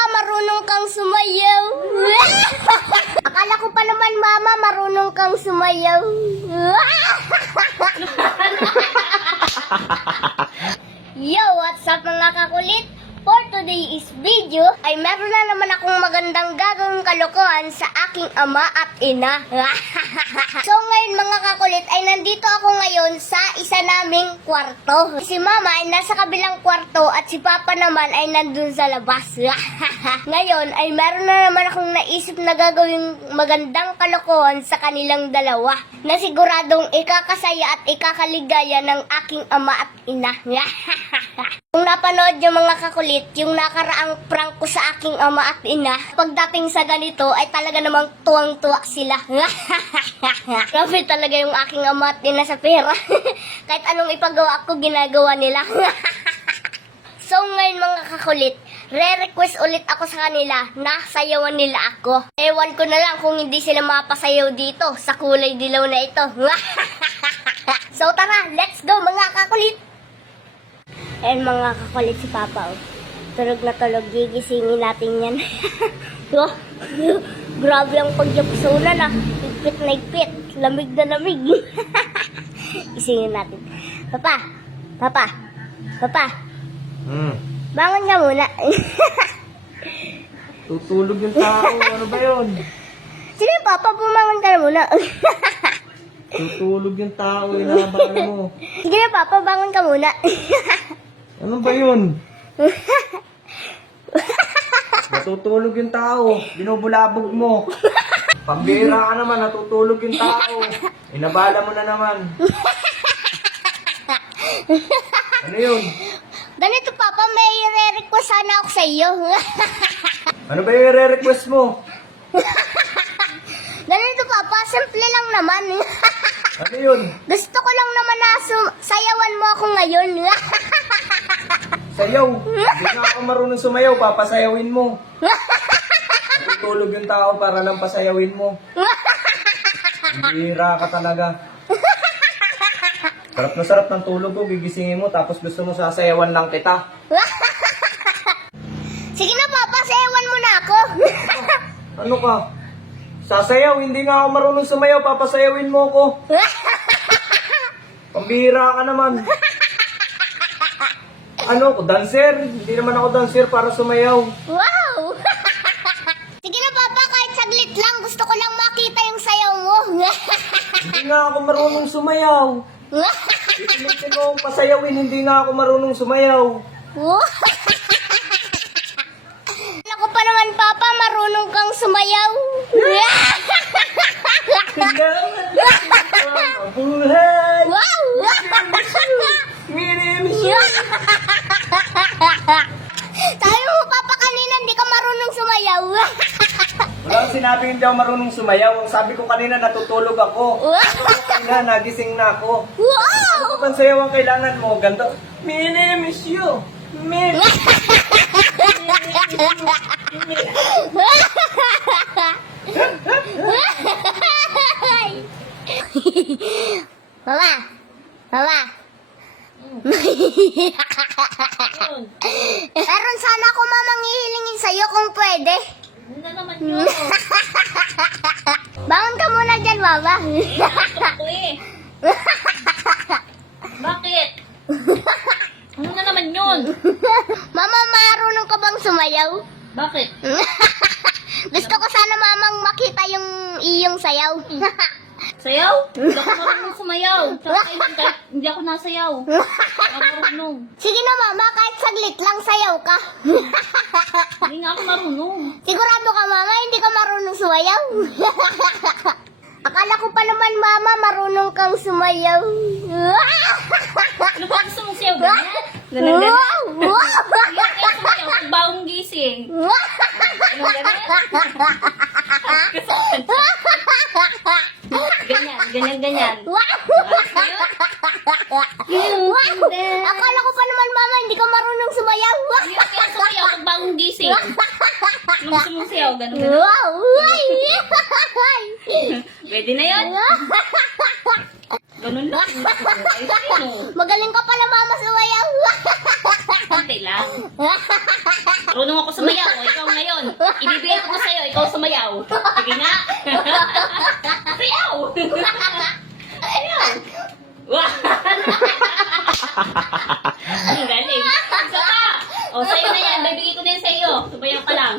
Papa, marunong kang sumayaw. Akala ko pa naman, Mama, marunong kang sumayaw. Yo, what's up mga kakulit? For today's video ay meron na naman akong magandang gagawing kalokohan sa aking ama at ina. So ngayon mga kakulit ay nandito ako ngayon sa isa naming kwarto. Si mama ay nasa kabilang kwarto at si papa naman ay nandun sa labas. Ngayon ay meron na naman akong naisip na gagawing magandang kalokohan sa kanilang dalawa na siguradong ikakasaya at ikakaligaya ng aking ama at ina. Kung napanood yung mga kakulit, yung nakaraang prank ko sa aking ama at ina, pagdating sa ganito ay talaga namang tuwang-tuwa sila. Grabe talaga yung aking ama at ina sa pera. Kahit anong ipagawa ko, ginagawa nila. So ngayon mga kakulit, re-request ulit ako sa kanila na sayawan nila ako. Ewan ko na lang kung hindi sila mapasayaw dito sa kulay dilaw na ito. So tara, let's go mga kakulit! Ayan mga kakulit si Papa. Oh. Tulog na tulog. Gigisingin natin yan. Oh, grabe ang pagyapsunan ah. Higpit na higpit. Lamig na lamig. Isingin natin. Papa. Papa. Papa. Bangon ka muna. Tutulog yung tao. Ano ba yun? Sige Papa, bumangon ka na muna. Tutulog yung tao. Inaabala mo. Sige na Papa, bangon ka muna. Ano ba yun? Natutulog yung tao. Binubulabog mo. Pambira ka naman. Natutulog yung tao. Inabala mo na naman. Ano yun? Ganito Papa, may re-request sana ako sa iyo. Ano ba yung re-request mo? Ganito Papa, simple lang naman. Ano yun? Gusto ko lang naman na sayawan mo ako ngayon. Sayaw. Hindi na ako marunong sumayaw. Papasayawin mo. Natutulog yung tao para lang pasayawin mo. Bira ka talaga. Sarap na sarap ng tulog ko. Gigisingin mo tapos gusto mo sasayawan lang kita. Sige na Papa, sayawan mo na ako. Ano ka? Sasayaw, hindi nga ako marunong sumayaw, papasayawin mo ako. Pambihira ka naman. Ano ako, dancer? Hindi naman ako dancer para sumayaw. Wow! Sige na Papa, kahit saglit lang, gusto ko lang makita yung sayaw mo. Hindi nga ako marunong sumayaw. Pipilitin mo akong pasayawin, hindi nga ako marunong sumayaw. Alam ko pa naman Papa, marunong kang sumayaw. Buhay! Wow! Sabi mo Papa kanina, hindi ka marunong sumayaw. Walang sinabi hindi ako marunong sumayaw. Ang sabi ko kanina, natutulog ako. Kanina, nagising na ako. Wow! Ano bang sayaw ang kailangan mo? Ganto. Miss you. Mama! Mama! Meron sana ako mamang ihilingin sa'yo kung pwede. Ano na naman yun? Bangon ka muna dyan, Mama. Ako eh. Bakit? Ano na naman yun? Mama, marunong ka bang sumayaw? Bakit? Gusto ko sana mamang makita yung iyong sayaw. Sayaw? Hindi ako marunong sumayaw. Tsaka kahit hindi ako nasayaw. Ako marunong. Sige na Mama, kahit saglit lang sayaw ka. Hindi nga ako marunong. Sigurado ka Mama, hindi ka marunong sumayaw. Akala ko pa naman Mama, marunong kang sumayaw. Ano ba gusto mong sayaw? Ganyan? Ganyan? Wow! Wow! Hindi ako sumayaw pag bagong gising. Ano ganyan? Ganyan. Wow! Akala ko pa naman Mama, hindi ka marunong sumayaw. Hindi ako sumayaw pag bagong gising. Ano gusto mong sayaw? Ganun. Wow! Pwede na yan. Ganun lang. Ay, sino? Magaling ka pala Mama sumayaw. Konti lang. Marunong ako sumayaw. Ikaw nga ngayon, ibibigay ko na sa'yo, ikaw sumayaw. Sige nga. Sayaw! Sayaw! Wow! Ang galing. Isa pa. O, sa'yo na yan. Bibigay ko na yan sa'yo. Sumayaw ka lang.